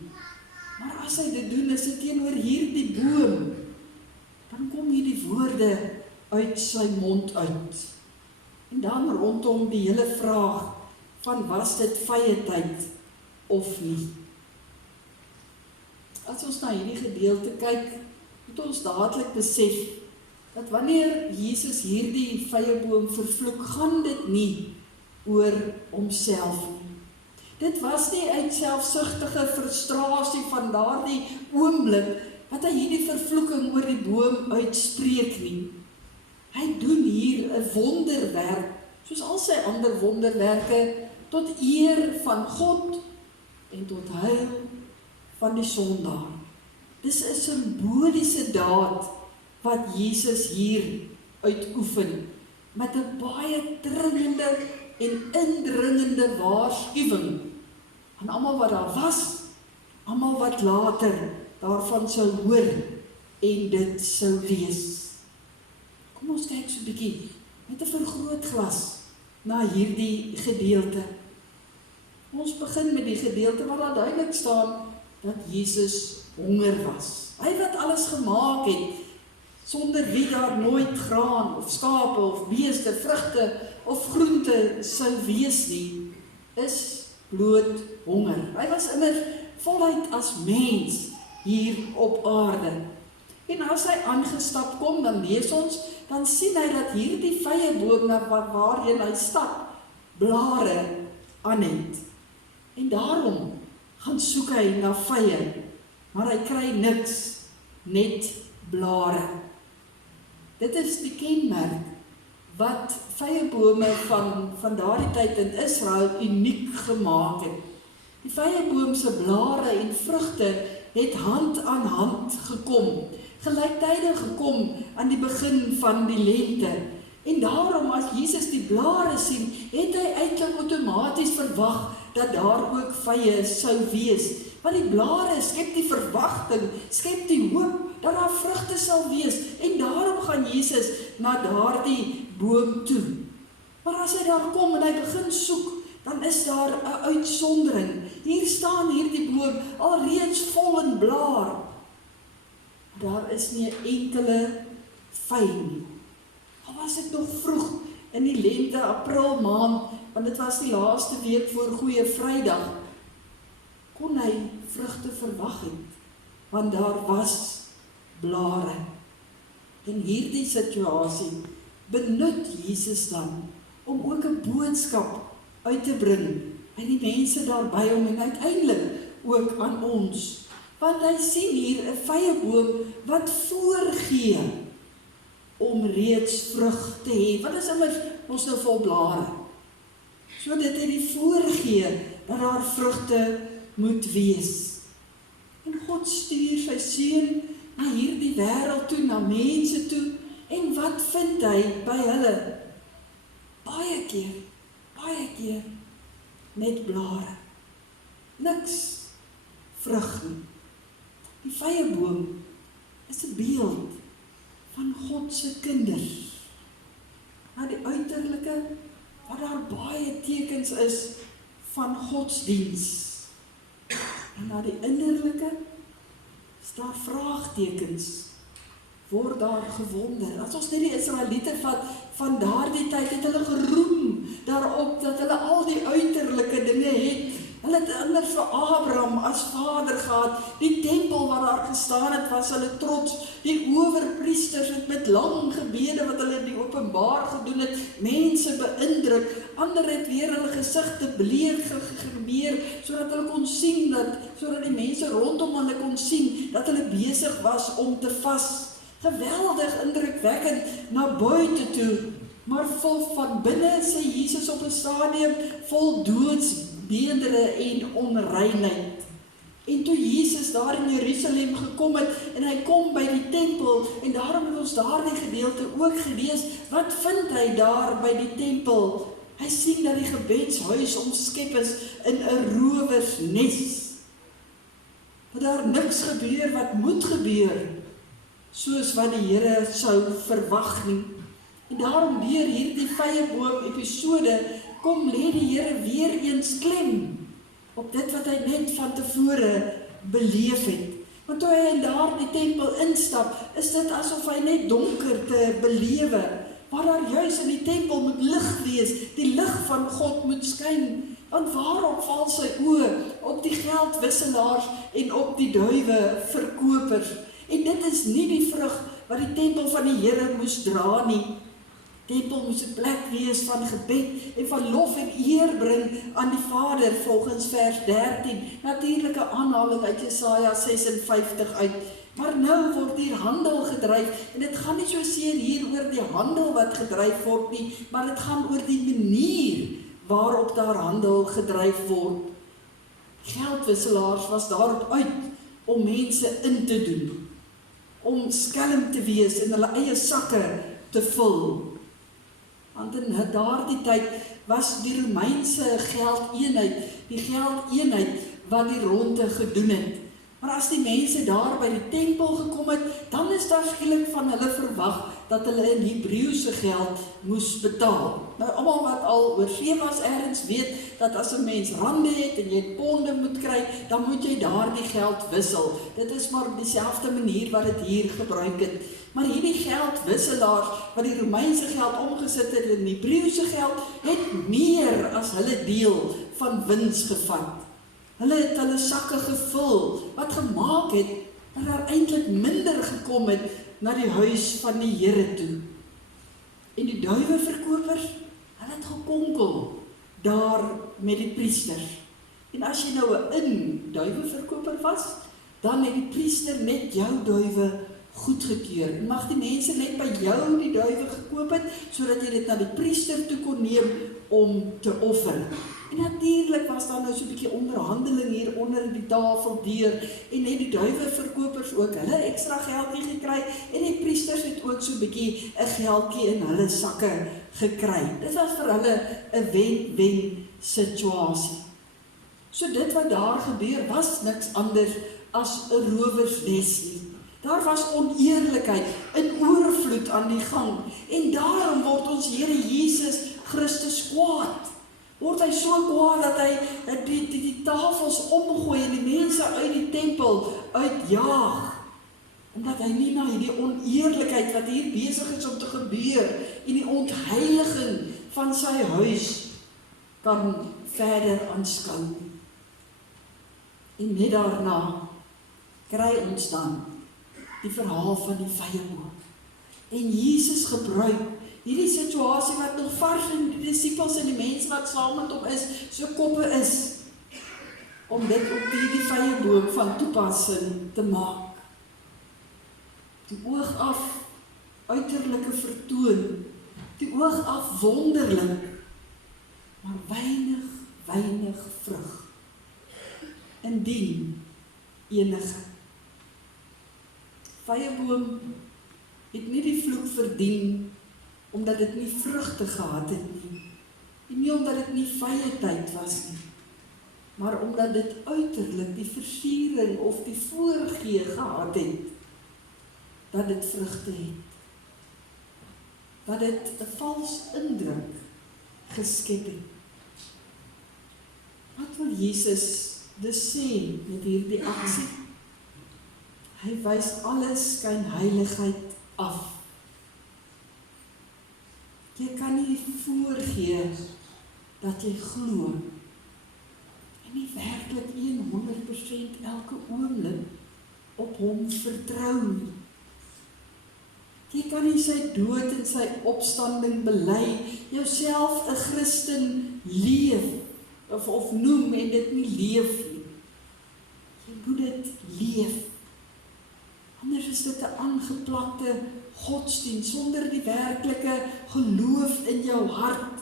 Maar as hy dit doen, is dit teenoor hierdie boom, dan kom hierdie woorde uit sy mond uit. En dan rondom die hele vraag van was dit vye tyd of nie. As ons na hierdie gedeelte kyk, moet ons dadelik besef dat wanneer Jesus hierdie vyeboom vervloek, gaan dit nie oor homself nie. Dit was nie uit selfsugtige frustrasie van daardie oomblik wat hy hierdie vervloeking oor die boom uitspreek nie. Hy doen hier 'n wonderwerk, soos al sy ander wonderwerke, tot eer van God en tot heil van die sondaar. Dis 'n simboliese daad wat Jesus hier uitoefen, met 'n baie dringende en indringende waarskuwing aan almal wat daar was, almal wat later daarvan sou hoor en dit sou lees. Kom ons kyk so 'n bietjie met 'n vergrootglas na hierdie gedeelte. Ons begin met die gedeelte waar daar duidelik staan dat Jesus honger was. Hy wat alles gemaak het, sonder wie daar nooit graan of skape of beeste, vrugte of groente sou wees nie, is bloot honger. Hy was immer voluit as mens hier op aarde. En as hy aangestap kom, dan lees ons, dan sien hy dat hierdie vyeboom waarheen hy stap, blare aan het. En daarom gaan soek hy na vye, maar hy kry niks, net blare. Dit is die kenmerk wat vyebome van daardie tyd in Israel uniek gemaak het. Die vyeboom se blare en vrugte het hand aan hand gekom, gelyktydig gekom aan die begin van die lente. En daarom as Jesus die blare sien, het hy eintlik outomaties verwag dat daar ook vye sou wees. Want die blare skep die verwagting, skep die hoop dat daar vrugte sal wees. En daarom gaan Jesus na daardie boom toe. Maar as hy daar kom en hy begin soek, dan is daar 'n uitsondering. Hier staan hierdie boom alreeds vol in blaar. Daar is nie 'n enkele vy nie. Al was dit nog vroeg in die lente, April maand, want dit was die laaste week voor Goeie Vrydag, kon hy vrugte verwag het, want daar was blare. In hierdie situasie benut Jesus dan om ook 'n boodskap uit te bring by die mense daarby hom en uiteindelik ook aan ons. Want hy sien hier 'n vyeboom wat voorgee om reeds vrug te hê. Wat is immers ons nou vol blare? So dit het die voorgee dat daar vrugte moet wees. En God stuur sy seun na hierdie wêreld toe, na mense toe, en wat vind hy by hulle? Baie keer, net blare. Niks vrug nie. Die vyeboom is 'n beeld van God se kinders. Na die uiterlike, waar daar baie tekens is van godsdiens. En na die innerlike, is daar vraagtekens, word daar gewonder. As ons net die Israeliete vat, van daardie tyd het hulle geroem daarop, dat hulle al die uiterlike dinge het. Hulle het anders vir Abraham as vader gehad, die tempel waar daar gestaan het, was hulle trots, die owerpriesters het met lang gebede, wat hulle in die openbaar gedoen het, mense beïndruk, ander het weer hulle gesigte bleek gebeur, sodat hulle kon sien, sodat die mense rondom hulle kon sien, dat hulle besig was om te vas. Geweldig indrukwekkend na buite toe, maar vol van binne, sê Jesus op 'n stadium, vol doodsbeendere en onreinheid. En toe Jesus daar in Jerusalem gekom het, en hy kom by die tempel, en daarom het ons daardie gedeelte ook gelees, wat vind hy daar by die tempel? Hy sien dat die gebedshuis omskep is in 'n rowersnes. Dat daar niks gebeur wat moet gebeur, soos wat die Here sou verwag nie. En daarom deur hierdie vyeboom episode kom lê die Here weer eens klem op dit wat hy net van tevore beleef het. Want toe hy in daardie tempel instap, is dit asof hy net donkerte belewe, maar daar juis in die tempel moet lig wees, die lig van God moet skyn. Want waarop val sy oë? Op die geldwisselaars en op die duiwe verkopers. En dit is nie die vrug wat die tempel van die Here moes dra nie. Tempel moes 'n plek wees van gebed en van lof en eer bring aan die Vader volgens vers 13. Natuurlike aanhaling uit Jesaja 56 uit. Maar nou word hier handel gedryf en dit gaan nie soseer hier oor die handel wat gedryf word nie, maar dit gaan oor die manier waarop daar handel gedryf word. Geldwisselaars was daarop uit om mense in te doen, om skelm te wees en hulle eie sakke te vul. Want in daardie tyd was die Romeinse geldeenheid, die geldeenheid wat die ronde gedoen het. Maar as die mense daar by die tempel gekom het, dan is daar skielik van hulle verwag dat hulle in Hebreëse geld moes betaal. Nou, almal wat al oor see was ergens weet, dat as 'n mens rande het en jy ponde moet kry, dan moet jy daardie geld wissel. Dit is maar op dieselfde manier wat dit hier gebruik het. Maar hierdie geldwisselaars, wat die Romeinse geld omgesit het in Hebreëse geld, het meer as hulle deel van wins gevat. Hulle het hulle sakke gevul, wat gemaak het dat daar eintlik minder gekom het na die huis van die Here toe. En die duiweverkoper, hulle het gekonkel daar met die priester. En as jy nou 'n duiweverkoper was, dan het die priester net jou duiwe goedgekeur. En mag die mense net by jou die duiwe gekoop het, sodat jy dit na die priester toe kon neem om te offer. En natuurlik was daar nou so 'n bietjie onderhandeling hier onder die tafel deur, en het die duiweverkopers ook hulle extra geldjie gekry, en die priesters het ook so 'n bietjie 'n geldjie in hulle sakke gekry. Dit was vir hulle 'n wen-wen situasie. So dit wat daar gebeur was niks anders as 'n rowersnes nie. Daar was oneerlikheid in oorvloed aan die gang, en daarom word ons Here Jesus Christus kwaad. Word hy so kwaad dat hy die tafels omgooi en die mense uit die tempel uitjaag, omdat hy nie na die oneerlikheid wat hier besig is om te gebeur en die ontheiliging van sy huis kan verder aanskou. En net daarna kry ons dan die verhaal van die vyeboom. En Jesus gebruik hierdie situasie wat nog vars in die disippels en die mense wat saam met hom is, so koppe is, om dit op hierdie vyeboom van toepassing te maak. Die oog af uiterlike vertoon, die oog af wonderlik, maar weinig vrug. Indien enige. Vyeboom het nie die vloek verdien, omdat dit nie vrugte gehad het nie, en nie omdat dit nie vye tyd was nie, maar omdat dit uiterlik die versiering of die voorgee gehad het, dat dit vrugte het, dat dit 'n vals indruk geskep het. Wat wil Jesus dus sê met hierdie aksie? Hy wys alles skynheiligheid af. Jy kan nie voorgee dat jy glo en nie werklik 100% elke oomblik op hom vertrou nie. Jy kan nie sy dood en sy opstanding bely, jouself 'n Christen leef of noem en dit nie leef nie. Jy moet dit leef. Anders is dit 'n aangeplakte godsdienst sonder die werklike geloof in jou hart.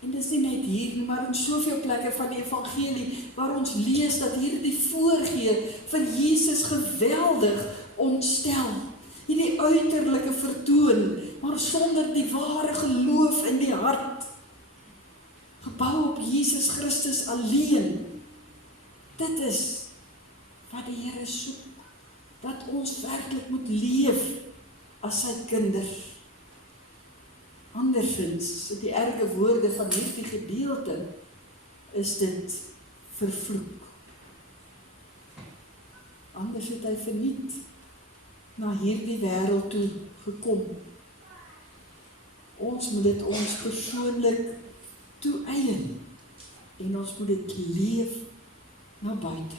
En dis nie net hier nie, maar in soveel plekke van die evangelie waar ons lees dat hierdie voorgee vir Jesus geweldig ontstel. Hierdie uiterlike vertoon, maar sonder die ware geloof in die hart. Gebou op Jesus Christus alleen. Dit is wat die Here soek. Dat ons werklik moet leef as sy kinders. Andersins, die erge woorde van hierdie gedeelte, is dit vervloek. Anders het hy verniet na hierdie wêreld toe gekom. Ons moet dit ons persoonlik toeëien en ons moet dit leef na buite.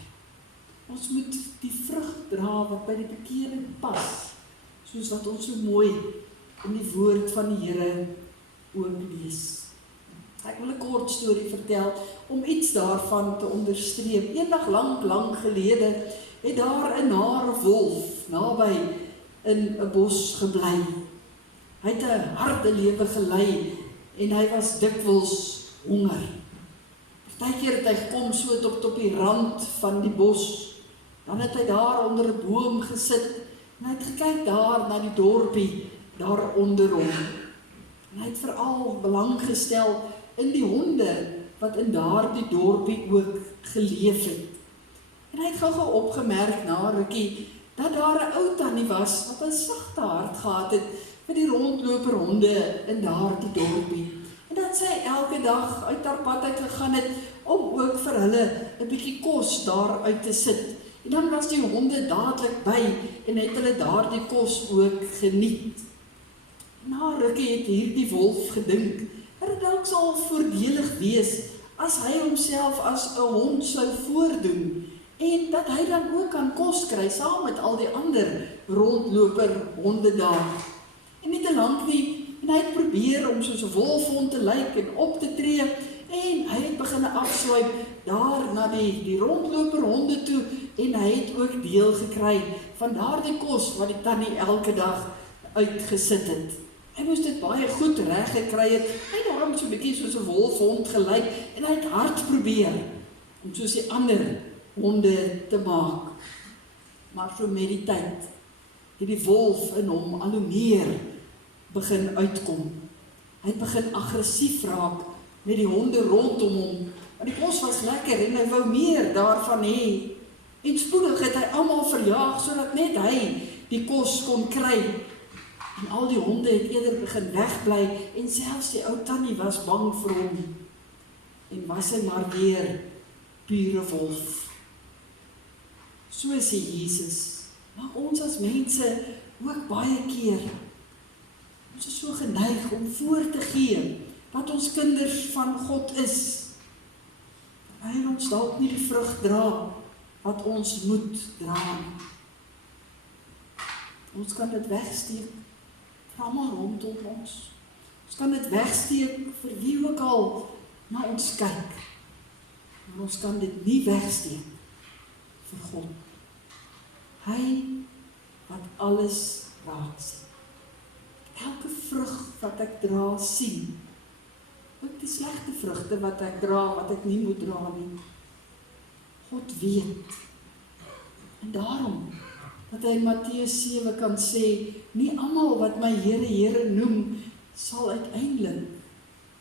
Ons moet die vrug dra wat by die bekering pas, soos wat ons so mooi in die woord van die Here ook lees. Ek wil 'n kort storie vertel om iets daarvan te onderstreep. Eendag lank gelede het daar 'n nare wolf naby in 'n bos gebly. Hy het 'n harde lewe gelei en hy was dikwels honger. Partykeer het hy gekom so tot op die rand van die bos. Dan het hy daar onder 'n boom gesit en hy het gekyk daar na die dorpie daar onder hom. En hy het veral belang gestel in die honde wat in daardie dorpie ook geleef het. En hy het gou opgemerk na rukkie dat daar 'n ou tannie was wat 'n sagte hart gehad het vir die rondloper honde in daardie dorpie. En dat sy elke dag uit haar pad uit gegaan het om ook vir hulle 'n bietjie kos daar uit te sit. En dan was die honde dadelik by en het hulle daardie kos ook geniet. Na rukkie het hierdie wolf gedink, dat dit dalk sal voordelig wees as hy homself as 'n hond sou voordoen en dat hy dan ook kan kos kry, saam met al die ander rondloper honde daar. En nie te lank nie, en hy het probeer om soos 'n wolfhond te lyk en op te tree, en hy het begin afsluip daar na die rondloper honde toe, en hy het ook deel gekry van daardie kos wat die tannie elke dag uitgesit het. Hy moes dit baie goed reg gekry het. Hy het daarom so 'n bietjie soos 'n wolfhond gelyk, en hy het hard probeer om soos die ander honde te maak. Maar so met die tyd het die wolf in hom al hoe meer begin uitkom. Hy het begin aggressief raak met die honde rondom hom, want die kos was lekker en hy wou meer daarvan hê. En spoedig het hy almal verjaag sodat net hy die kos kon kry. En al die honde het eerder begin wegbly, en selfs die ou tannie was bang vir hom. En was hy maar weer pure wolf. So sê Jesus, maar ons as mense ook baie keer, ons is so geneig om voor te gee wat ons kinders van God is. Terwyl ons dalk nie die vrug dra wat ons moet dra. Ons kan dit wegsteek vir almal rondom ons. Ons kan dit wegsteek vir wie ook al na ons kyk. Maar ons kan dit nie wegsteek vir God. Hy wat alles raak sien. Elke vrug wat ek dra sien. Ook die slegte vrugte wat ek dra, wat ek nie moet dra nie. God weet. En daarom, dat hy in Matteus 7 kan sê, nie almal wat my Here, Here noem, sal uiteindelik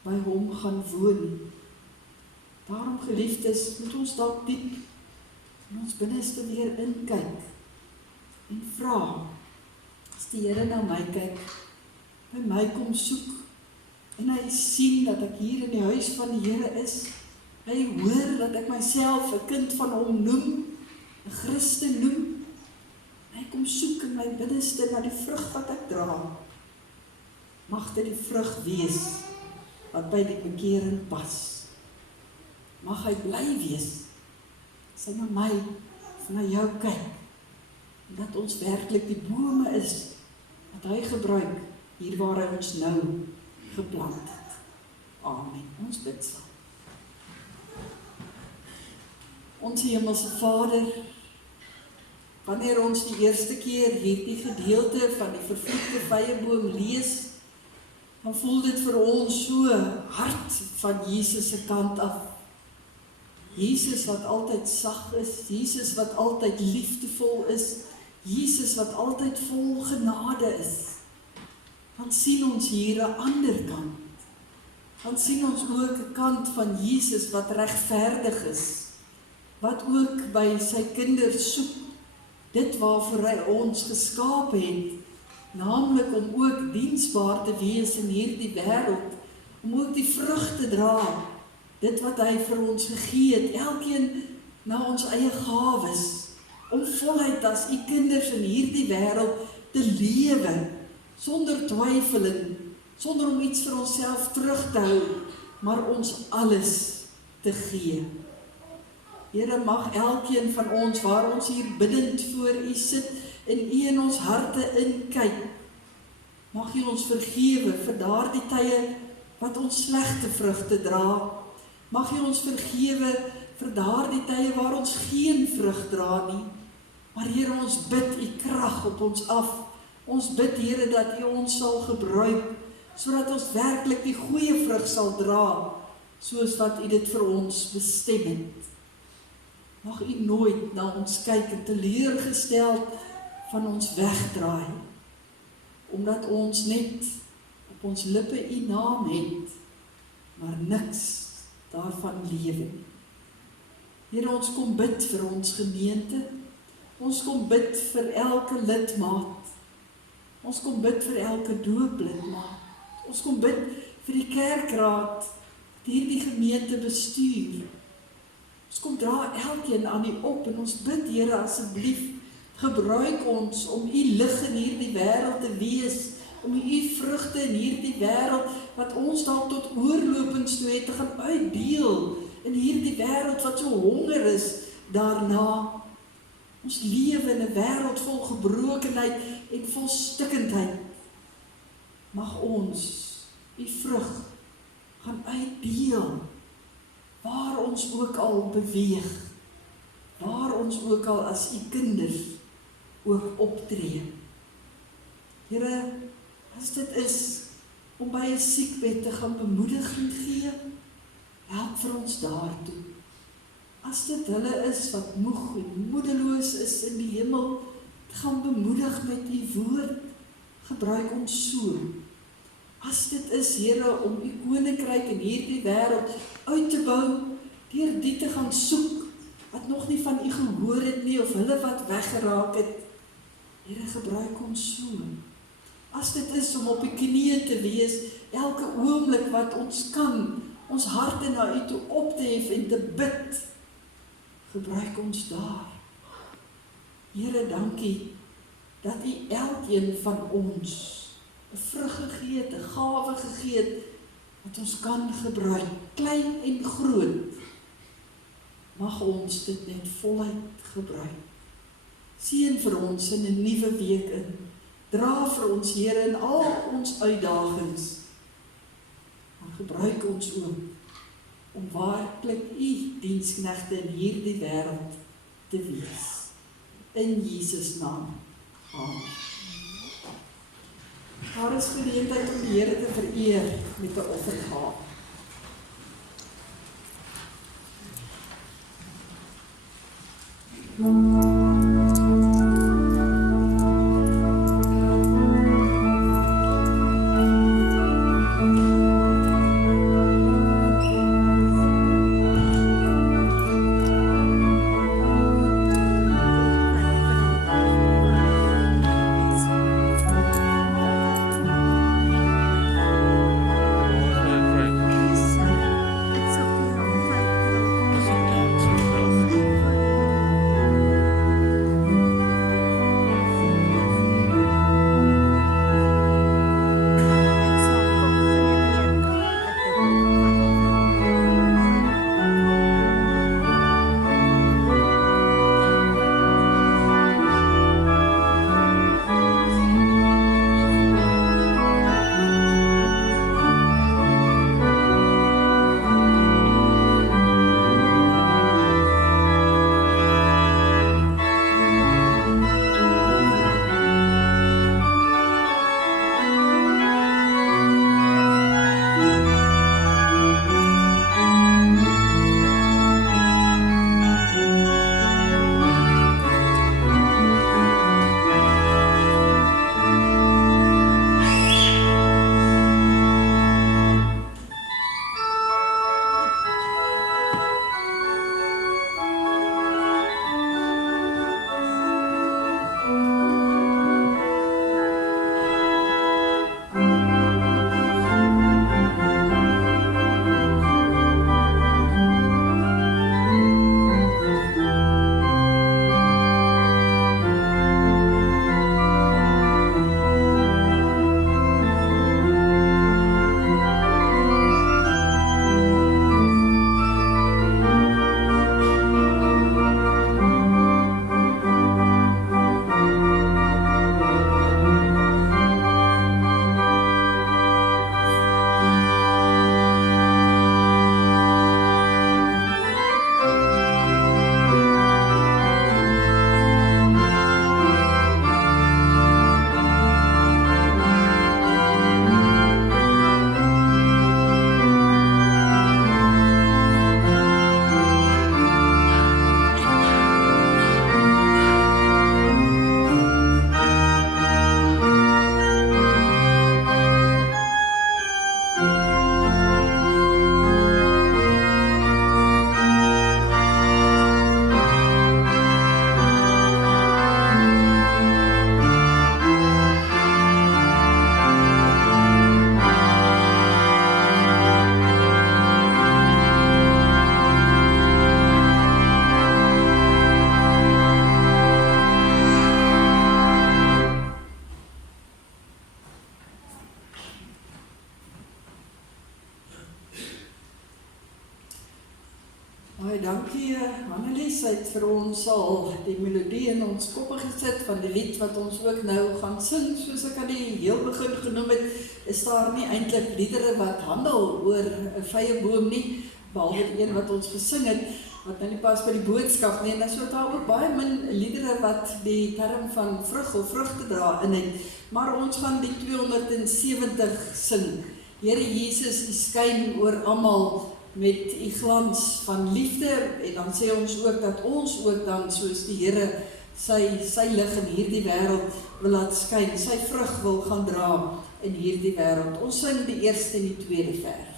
by hom gaan woon. Daarom, geliefdes, moet ons dalk diep in ons binneste weer inkyk en vra, as die Here na my kyk, by my kom soek, en hy sien dat ek hier in die huis van die Here is, hy hoor dat ek myself 'n kind van hom noem, 'n Christen noem, en hy kom soek in my binneste na die vrug wat ek dra. Mag dit die vrug wees wat by die bekering pas. Mag hy bly wees, as hy na my of na jou kyk, en dat ons werklik die bome is wat hy gebruik hier waar hy ons nou geplant het. Amen. Ons bid saam. Ons Hemelse Vader, wanneer ons die eerste keer hierdie gedeelte van die vervloekte vyeboom lees, dan voel dit vir ons so hard van Jesus se kant af. Jesus wat altyd sag is, Jesus wat altyd liefdevol is, Jesus wat altyd vol genade is. Dan sien ons hier 'n ander kant. Dan sien ons ook 'n kant van Jesus wat regverdig is, wat ook by sy kinders soek, dit waarvoor hy ons geskaap het, naamlik om ook diensbaar te wees in hierdie wêreld, om ook die vrug te dra, dit wat hy vir ons gegee het, elkeen na ons eie gawes, om voluit as u kinders in hierdie wêreld te lewe, sonder twyfeling, sonder om iets vir onsself terug te hou, maar ons alles te gee. Here, mag elkeen van ons, waar ons hier biddend voor u sit, en u in ons harte inkyk, mag u ons vergewe vir daardie tye wat ons slegte vrugte dra. Mag u ons vergewe vir daardie tye waar ons geen vrug dra nie. Maar Here, ons bid u krag op ons af. Ons bid, Here, dat u ons sal gebruik, sodat ons werklik die goeie vrug sal dra, soos wat u dit vir ons bestem het. Mag u nooit na ons kyk en teleurgesteld van ons wegdraai, omdat ons net op ons lippe u naam het, maar niks daarvan lewe. Here, ons kom bid vir ons gemeente, ons kom bid vir elke lidmaat, ons kom bid vir elke dooplidmaat, ons kom bid vir die kerkraad, die hierdie gemeente bestuur. Ons kom dra elkeen aan u op, en ons bid, Here, asseblief, gebruik ons om u lig in hierdie wêreld te wees, om u vrugte in hierdie wêreld, wat ons dalk tot oorlopends toe het, te gaan uitdeel, in hierdie wêreld wat so honger is, daarna. Ons lewe in 'n wêreld vol gebrokenheid en vol stikkindheid. Mag ons u vrug gaan uitdeel, waar ons ook al beweeg, waar ons ook al as u kinders ook optree. Here, as dit is om by 'n siekbed te gaan bemoediging gee, help vir ons daartoe. As dit hulle is wat moeg en moedeloos is in die hemel, gaan bemoedig met u woord, gebruik ons so. As dit is, Here, om u koninkryk in hierdie wêreld uit te bou, deur die te gaan soek, wat nog nie van u gehoor het nie, of hulle wat weggeraak het, Here, gebruik ons so. As dit is om op die knieë te wees, elke oomblik wat ons kan, ons harte na u toe op te hef en te bid, gebruik ons daar. Here, dankie, dat u elkeen van ons 'n vrug gegee het, 'n gawe gegee het, wat ons kan gebruik, klein en groot. Mag ons dit net voluit gebruik. Seën vir ons in 'n nuwe week in. Dra vir ons, Here, in al ons uitdagings. Maar gebruik ons ook om werklik u diensknegte in hierdie wêreld te wees. In Jesus naam. Amen. Daar is geleentheid om die Here te vereer met 'n offergawe. Baie dankie Annelies, sy het vir ons al die melodie in ons koppe gesit van die lied wat ons ook nou gaan sing. Soos ek aan die heel begin genoem het, is daar nie eintlik liedere wat handel oor 'n vrye boom nie, behalwe die een wat ons gesing het, wat nou nie pas by die boodskap nie, en dan so daar ook baie min liedere wat die term van vrug of vrugte dra in het, maar ons gaan die 270 sing. Here Jesus, U skyn oor almal met U glans van liefde, en dan sê ons ook dat ons ook dan, soos die Here sy lig in hierdie wêreld wil laat skyn, sy vrug wil gaan dra in hierdie wêreld. Ons sing die eerste en die tweede vers.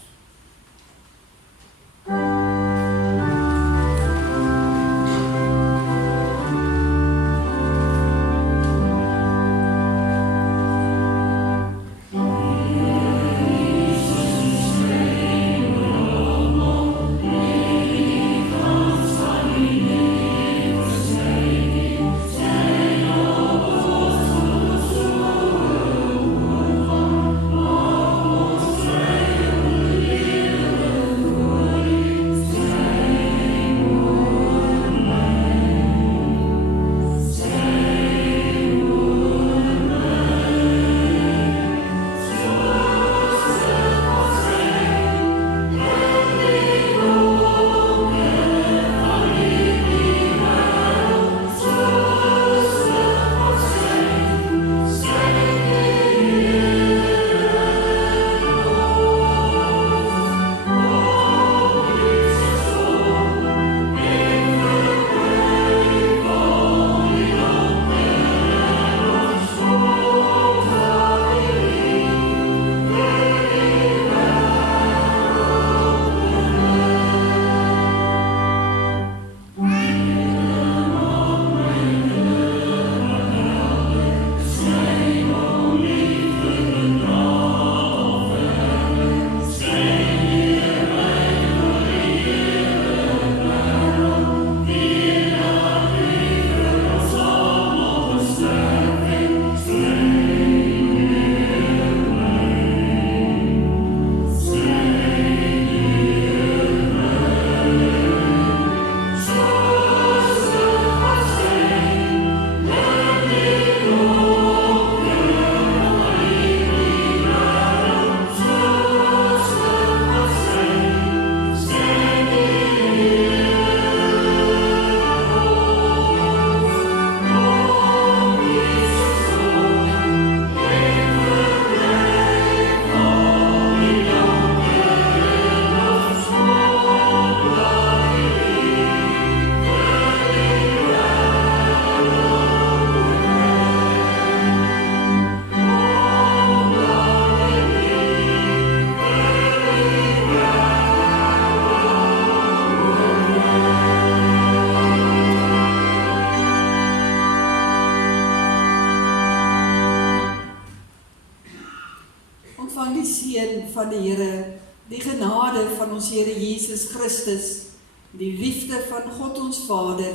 Van die Here, die genade van ons Here Jesus Christus, die liefde van God ons Vader,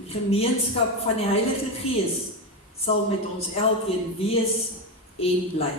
die gemeenskap van die Heilige Gees, sal met ons elkeen wees en bly.